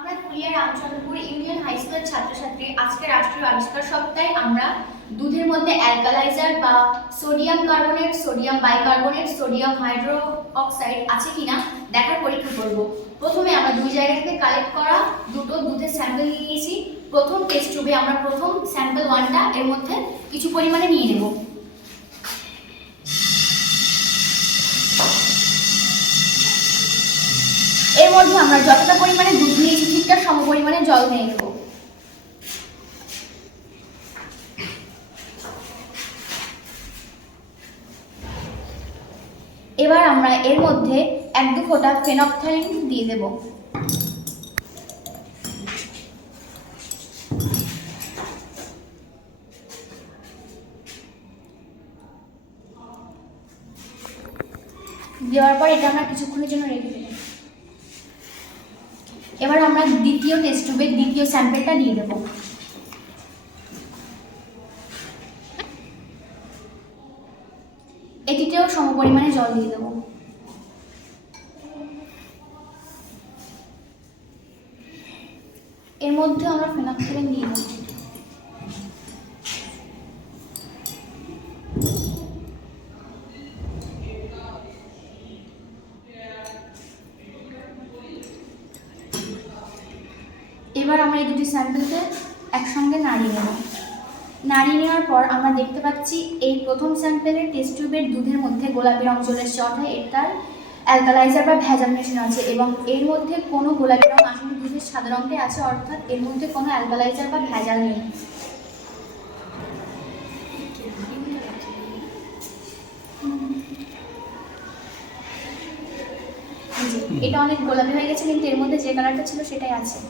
আমরা Phulia Ramchandrapur union high স্কুলের ছাত্রছাত্রী। আজকে রাষ্ট্রীয় আবিষ্কার সপ্তাহে আমরা দুধের মধ্যে অ্যালকালাইজার বা sodium carbonate, sodium bicarbonate, sodium hydroxide আছে কিনা দেখার পরীক্ষা করব। প্রথমে আমরা দুই জায়গা থেকে কালেক্ট করা দুটো দুধের স্যাম্পল নিয়ে নিয়েছি। প্রথম টেস্ট টিউবে আমরা প্রথম স্যাম্পল ওয়ানটা এর মধ্যে কিছু পরিমাণে নিয়ে নেব। মধ্যে আমরা যতটা পরিমাণে দুধ নিয়েছি ঠিক তার সম পরিমাণে জল নিয়ে নেব। এবার আমরা এর মধ্যে এক দু ফোঁটা ফেনপথ্যালিন দিয়ে দেব। দেওয়ার পর এটা আমরা কিছুক্ষণের জন্য রেখে এবার আমরা দ্বিতীয় টেস্ট টিউবের দ্বিতীয় স্যাম্পেলটা নিয়ে দেব। এটিতেও সমপরিমাণে জল দিয়ে দেব। এর মধ্যে আমরা ফেনাক্সিলিন দিয়ে দেব এবার আমরা এই দুটি স্যাম্পেলকে একসঙ্গে নাড়িয়ে নেব। নাড়িয়ে নেওয়ার পর আমরা দেখতে পাচ্ছি এই প্রথম স্যাম্পেলের টেস্ট টিউবের দুধের মধ্যে গোলাপি রং চলে এসছে, অর্থাৎ এটার অ্যালকালাইজার বা ভেজাল মেশানো আছে এবং এর মধ্যে কোনো গোলাপি রং আসলে দুধের সাদা রংটাই আছে, অর্থাৎ এর মধ্যে কোনো অ্যালকালাইজার বা ভেজাল নেই। এটা অনেক গোলাপি হয়ে গেছে, কিন্তু এর মধ্যে যে কালারটা ছিল সেটাই আছে।